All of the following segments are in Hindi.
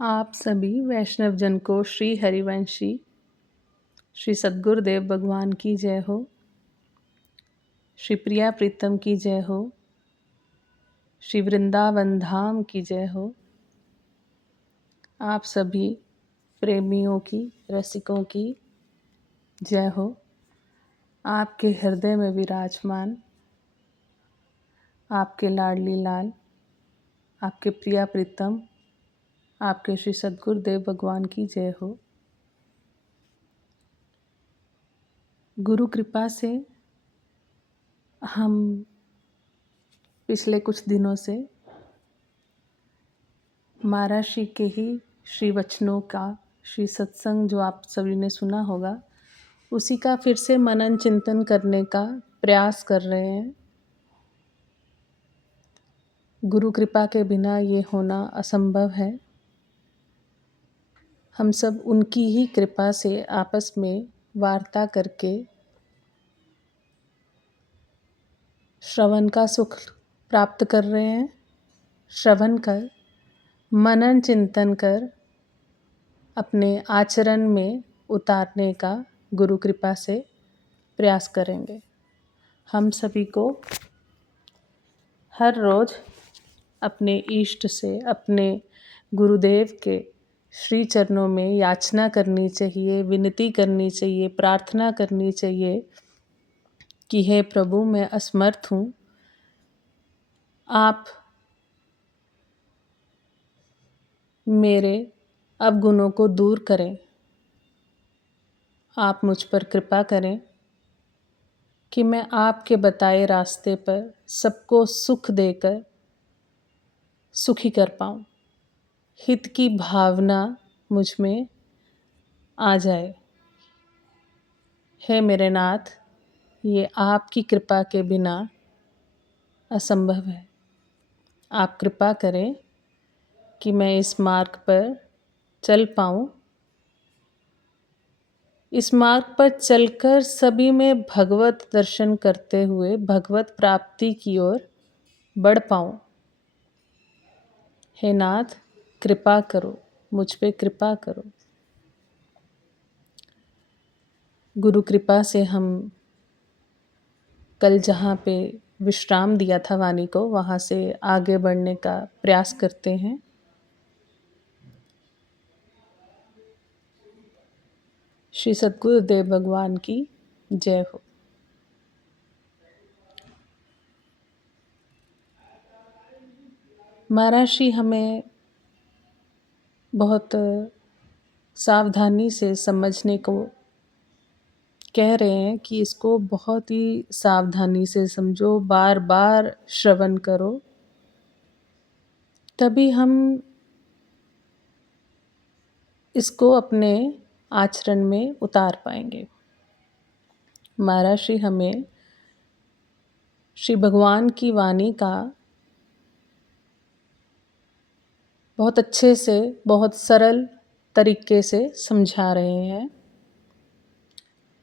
आप सभी वैष्णव जन को श्री हरिवंशी श्री सद्गुरुदेव भगवान की जय हो। श्री प्रिया प्रीतम की जय हो। श्री वृंदावन धाम की जय हो। आप सभी प्रेमियों की, रसिकों की जय हो। आपके हृदय में विराजमान आपके लाडली लाल, आपके प्रिया प्रीतम, आपके श्री सद्गुरुदेव भगवान की जय हो। गुरु कृपा से हम पिछले कुछ दिनों से महाराज के ही श्री वचनों का, श्री सत्संग जो आप सभी ने सुना होगा, उसी का फिर से मनन चिंतन करने का प्रयास कर रहे हैं। गुरु कृपा के बिना ये होना असंभव है। हम सब उनकी ही कृपा से आपस में वार्ता करके श्रवण का सुख प्राप्त कर रहे हैं। श्रवण कर, मनन चिंतन कर अपने आचरण में उतारने का गुरु कृपा से प्रयास करेंगे। हम सभी को हर रोज़ अपने इष्ट से, अपने गुरुदेव के श्री चरणों में याचना करनी चाहिए, विनती करनी चाहिए, प्रार्थना करनी चाहिए कि हे प्रभु, मैं असमर्थ हूँ, आप मेरे अवगुणों को दूर करें, आप मुझ पर कृपा करें कि मैं आपके बताए रास्ते पर सबको सुख देकर सुखी कर पाऊँ। हित की भावना मुझ में आ जाए। हे मेरे नाथ, ये आपकी कृपा के बिना असंभव है। आप कृपा करें कि मैं इस मार्ग पर चल पाऊँ, इस मार्ग पर चलकर सभी में भगवत दर्शन करते हुए भगवत प्राप्ति की ओर बढ़ पाऊँ। हे नाथ, कृपा करो, मुझ पे कृपा करो। गुरु कृपा से हम कल जहाँ पे विश्राम दिया था वाणी को, वहाँ से आगे बढ़ने का प्रयास करते हैं। श्री सद्गुरुदेव भगवान की जय हो। महाराज श्री हमें बहुत सावधानी से समझने को कह रहे हैं कि इसको बहुत ही सावधानी से समझो, बार बार श्रवण करो, तभी हम इसको अपने आचरण में उतार पाएंगे। महाराज श्री हमें श्री भगवान की वाणी का बहुत अच्छे से, बहुत सरल तरीके से समझा रहे हैं।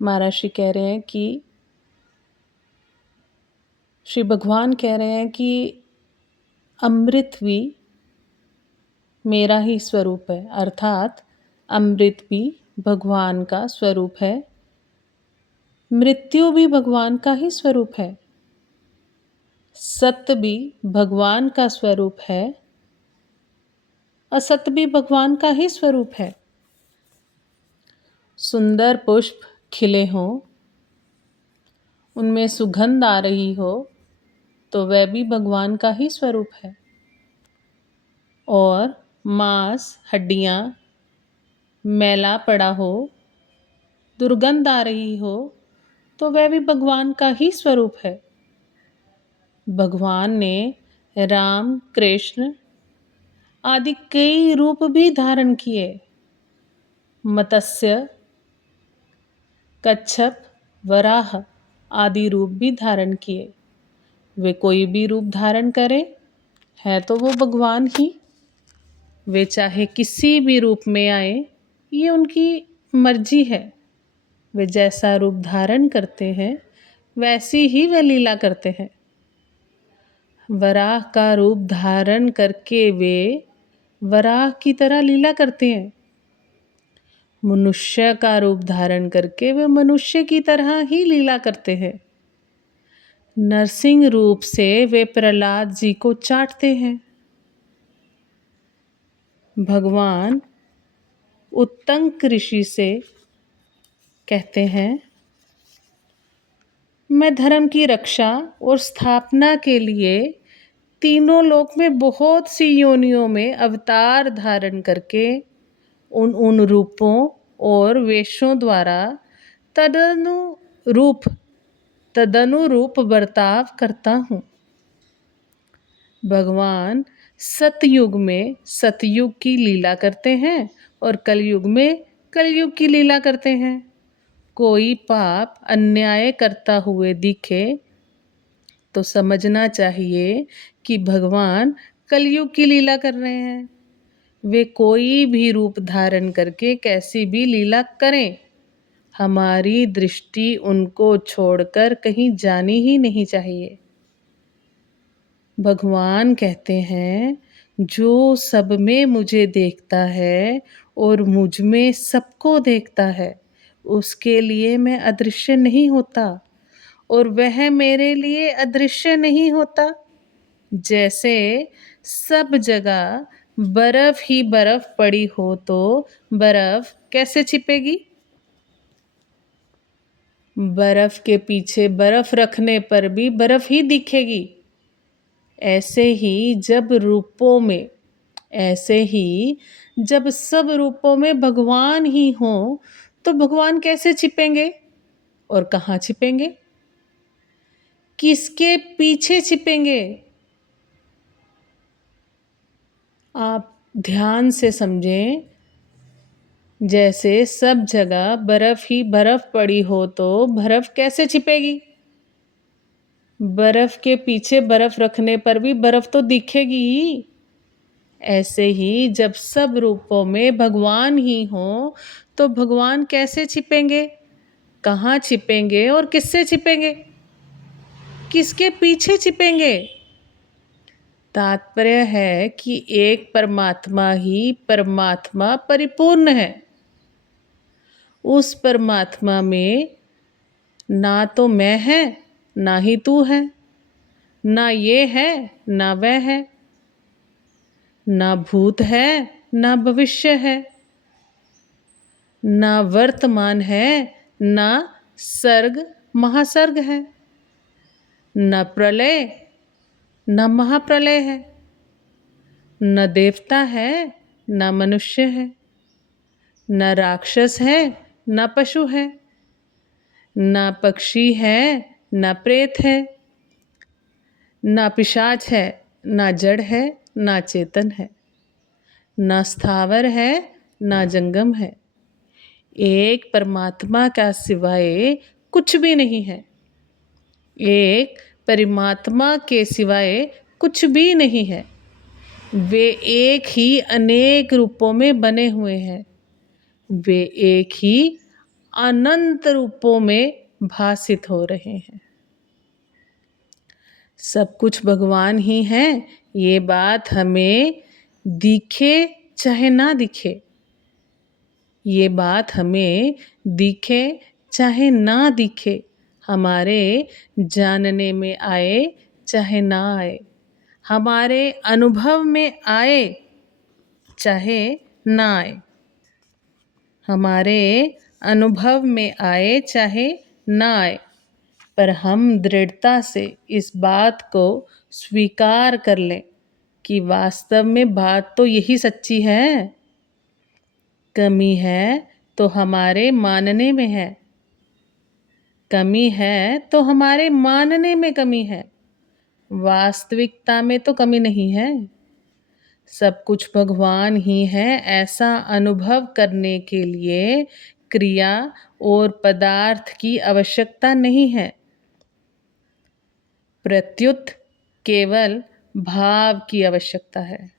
महाराज श्री कह रहे हैं कि श्री भगवान कह रहे हैं कि अमृत भी मेरा ही स्वरूप है, अर्थात अमृत भी भगवान का स्वरूप है, मृत्यु भी भगवान का ही स्वरूप है, सत्य भी भगवान का स्वरूप है, असत्य भी भगवान का ही स्वरूप है। सुंदर पुष्प खिले हों, उनमें सुगंध आ रही हो, तो वह भी भगवान का ही स्वरूप है। और मांस, हड्डियाँ मैला पड़ा हो, दुर्गंध आ रही हो, तो वह भी भगवान का ही स्वरूप है। भगवान ने राम, कृष्ण आदि कई रूप भी धारण किए। मत्स्य, कच्छप, वराह आदि रूप भी धारण किए। वे कोई भी रूप धारण करें, है तो वो भगवान ही। वे चाहे किसी भी रूप में आए, ये उनकी मर्जी है। वे जैसा रूप धारण करते हैं, वैसी ही वे लीला करते हैं। वराह का रूप धारण करके वे वराह की तरह लीला करते हैं। मनुष्य का रूप धारण करके वे मनुष्य की तरह ही लीला करते हैं। नरसिंह रूप से वे प्रहलाद जी को चाटते हैं। भगवान उत्तंक ऋषि से कहते हैं, मैं धर्म की रक्षा और स्थापना के लिए तीनों लोक में बहुत सी योनियों में अवतार धारण करके उन उन रूपों और वेशों द्वारा तदनुरूप बर्ताव करता हूँ। भगवान सतयुग में सतयुग की लीला करते हैं और कलयुग में कलयुग की लीला करते हैं। कोई पाप अन्याय करता हुए दिखे तो समझना चाहिए कि भगवान कलयुग की लीला कर रहे हैं। वे कोई भी रूप धारण करके कैसी भी लीला करें, हमारी दृष्टि उनको छोड़कर कहीं जानी ही नहीं चाहिए। भगवान कहते हैं, जो सब में मुझे देखता है और मुझ में सबको देखता है, उसके लिए मैं अदृश्य नहीं होता और वह मेरे लिए अदृश्य नहीं होता। जैसे सब जगह बर्फ ही बर्फ पड़ी हो तो बर्फ कैसे छिपेगी? बर्फ के पीछे बर्फ रखने पर भी बर्फ ही दिखेगी। ऐसे ही जब सब रूपों में भगवान ही हो तो भगवान कैसे छिपेंगे और कहाँ छिपेंगे? किसके पीछे छिपेंगे? आप ध्यान से समझें। जैसे सब जगह बर्फ ही बर्फ पड़ी हो तो बर्फ कैसे छिपेगी? बर्फ के पीछे बर्फ रखने पर भी बर्फ तो दिखेगी ही। ऐसे ही जब सब रूपों में भगवान ही हो तो भगवान कैसे छिपेंगे, कहाँ छिपेंगे और किससे छिपेंगे, किसके पीछे छिपेंगे? तात्पर्य है कि एक परमात्मा ही परमात्मा परिपूर्ण है। उस परमात्मा में ना तो मैं है ना ही तू है, ना ये है ना वह है, ना भूत है ना भविष्य है, ना वर्तमान है ना सर्ग महासर्ग है, न प्रलय न महाप्रलय है, न देवता है न मनुष्य है, न राक्षस है न पशु है, न पक्षी है न प्रेत है, न पिशाच है न जड़ है न चेतन है, न स्थावर है न जंगम है। एक परमात्मा का सिवाय कुछ भी नहीं है। एक परमात्मा के सिवाय कुछ भी नहीं है। वे एक ही अनेक रूपों में बने हुए हैं। वे एक ही अनंत रूपों में भासित हो रहे हैं। सब कुछ भगवान ही है, ये बात हमें दिखे चाहे ना दिखे। ये बात हमें दिखे चाहे ना दिखे, हमारे जानने में आए चाहे ना आए, हमारे अनुभव में आए चाहे ना आए, हमारे अनुभव में आए चाहे ना आए, पर हम दृढ़ता से इस बात को स्वीकार कर लें कि वास्तव में बात तो यही सच्ची है। कमी है तो हमारे मानने में है, कमी है तो हमारे मानने में कमी है, वास्तविकता में तो कमी नहीं है। सब कुछ भगवान ही है, ऐसा अनुभव करने के लिए क्रिया और पदार्थ की आवश्यकता नहीं है, प्रत्युत केवल भाव की आवश्यकता है।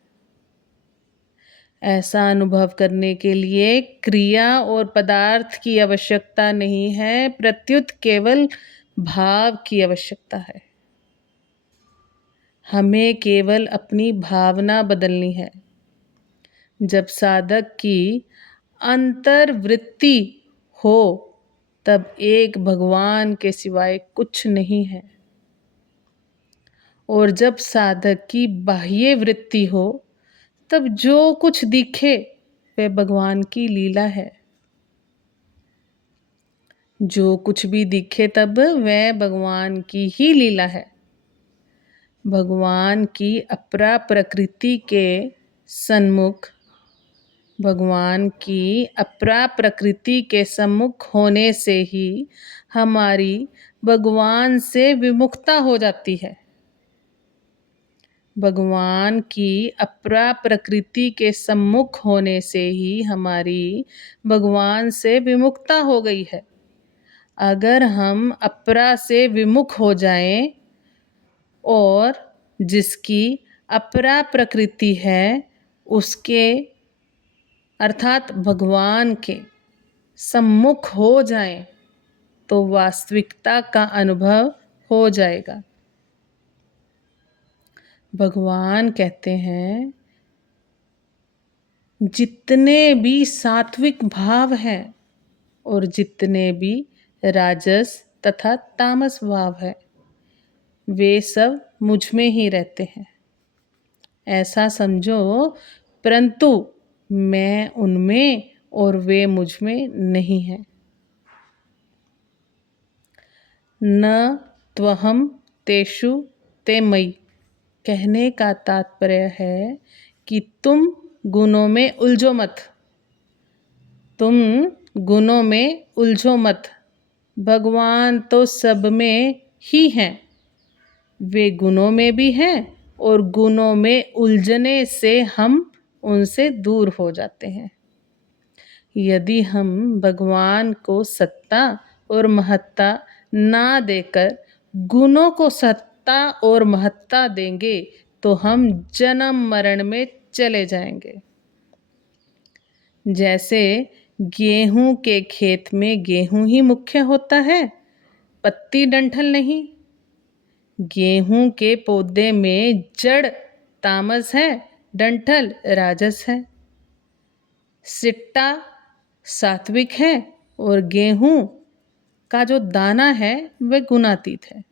ऐसा अनुभव करने के लिए क्रिया और पदार्थ की आवश्यकता नहीं है, प्रत्युत केवल भाव की आवश्यकता है। हमें केवल अपनी भावना बदलनी है। जब साधक की अंतर्वृत्ति हो तब एक भगवान के सिवाय कुछ नहीं है, और जब साधक की बाह्य वृत्ति हो तब जो कुछ दिखे वह भगवान की लीला है। जो कुछ भी दिखे तब वह भगवान की ही लीला है। भगवान की अपरा प्रकृति के सन्मुख भगवान की अपरा प्रकृति के सम्मुख होने से ही हमारी भगवान से विमुखता हो जाती है। भगवान की अपरा प्रकृति के सम्मुख होने से ही हमारी भगवान से विमुखता हो गई है। अगर हम अपरा से विमुख हो जाएं और जिसकी अपरा प्रकृति है उसके अर्थात भगवान के सम्मुख हो जाएं तो वास्तविकता का अनुभव हो जाएगा। भगवान कहते हैं जितने भी सात्विक भाव हैं और जितने भी राजस तथा तामस भाव है वे सब मुझ में ही रहते हैं, ऐसा समझो। परंतु मैं उनमें और वे मुझ में नहीं हैं। न त्वहम तेषु ते मयि कहने का तात्पर्य है कि तुम गुणों में उलझो मत। तुम गुणों में उलझो मत। भगवान तो सब में ही हैं। वे गुणों में भी हैं और गुणों में उलझने से हम उनसे दूर हो जाते हैं। यदि हम भगवान को सत्ता और महत्ता ना देकर गुणों को सत्ता और महत्ता देंगे तो हम जन्म मरण में चले जाएंगे। जैसे गेहूं के खेत में गेहूं ही मुख्य होता है, पत्ती डंठल नहीं। गेहूं के पौधे में जड़ तामस है, डंठल राजस है। सिट्टा सात्विक है और गेहूं का जो दाना है वह गुणातीत है।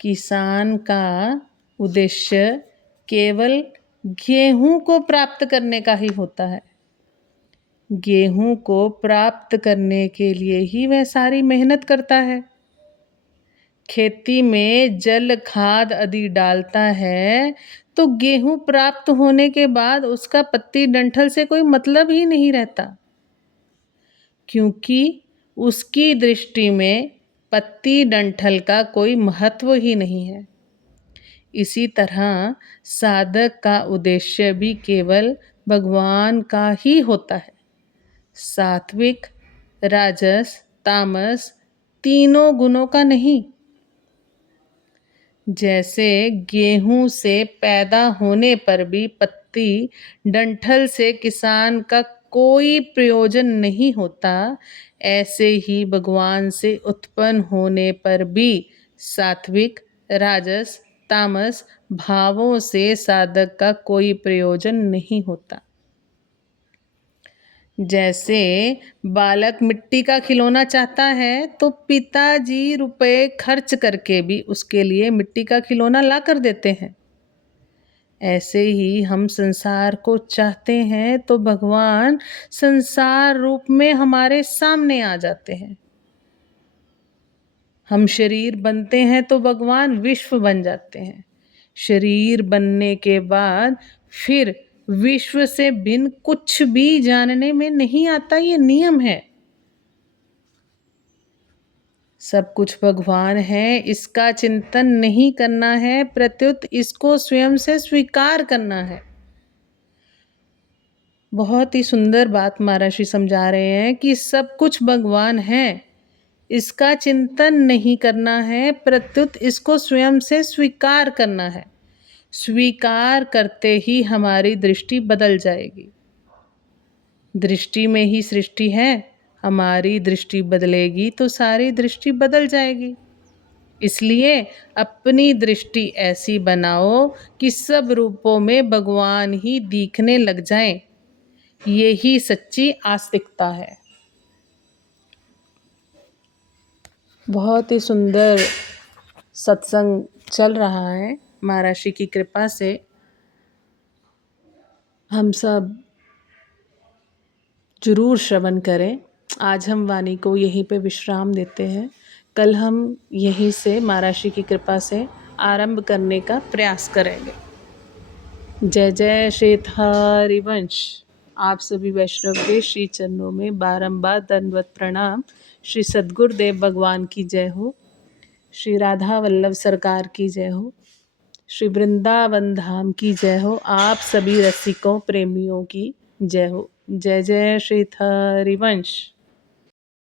किसान का उद्देश्य केवल गेहूं को प्राप्त करने का ही होता है। गेहूं को प्राप्त करने के लिए ही वह सारी मेहनत करता है। खेती में जल खाद आदि डालता है तो गेहूं प्राप्त होने के बाद उसका पत्ती डंठल से कोई मतलब ही नहीं रहता, क्योंकि उसकी दृष्टि में पत्ती डंठल का कोई महत्व ही नहीं है। इसी तरह साधक का उद्देश्य भी केवल भगवान का ही होता है। सात्विक, राजस, तामस तीनों गुणों का नहीं। जैसे गेहूं से पैदा होने पर भी पत्ती डंठल से किसान का कोई प्रयोजन नहीं होता, ऐसे ही भगवान से उत्पन्न होने पर भी सात्विक, राजस, तामस भावों से साधक का कोई प्रयोजन नहीं होता। जैसे बालक मिट्टी का खिलौना चाहता है तो पिताजी रुपए खर्च करके भी उसके लिए मिट्टी का खिलौना ला कर देते हैं। ऐसे ही हम संसार को चाहते हैं तो भगवान संसार रूप में हमारे सामने आ जाते हैं। हम शरीर बनते हैं तो भगवान विश्व बन जाते हैं। शरीर बनने के बाद फिर विश्व से भिन्न कुछ भी जानने में नहीं आता, ये नियम है। सब कुछ भगवान है, इसका चिंतन नहीं करना है, प्रत्युत इसको स्वयं से स्वीकार करना है। बहुत ही सुंदर बात महर्षि समझा रहे हैं कि सब कुछ भगवान है, इसका चिंतन नहीं करना है, प्रत्युत इसको स्वयं से स्वीकार करना है। स्वीकार करते ही हमारी दृष्टि बदल जाएगी। दृष्टि में ही सृष्टि है, हमारी दृष्टि बदलेगी तो सारी दृष्टि बदल जाएगी। इसलिए अपनी दृष्टि ऐसी बनाओ कि सब रूपों में भगवान ही दिखने लग जाएं। यही सच्ची आस्तिकता है। बहुत ही सुंदर सत्संग चल रहा है। महर्षि की कृपा से हम सब जरूर श्रवण करें। आज हम वाणी को यहीं पे विश्राम देते हैं। कल हम यहीं से महर्षि की कृपा से आरंभ करने का प्रयास करेंगे। जय जय श्वेत हरिवंश। आप सभी वैष्णव के श्री चरणों में बारंबार दंडवत प्रणाम। श्री सद्गुरुदेव भगवान की जय हो। श्री राधा वल्लभ सरकार की जय हो। श्री वृंदावन धाम की जय हो। आप सभी रसिकों प्रेमियों की जय हो। जय जय श्री हरिवंश।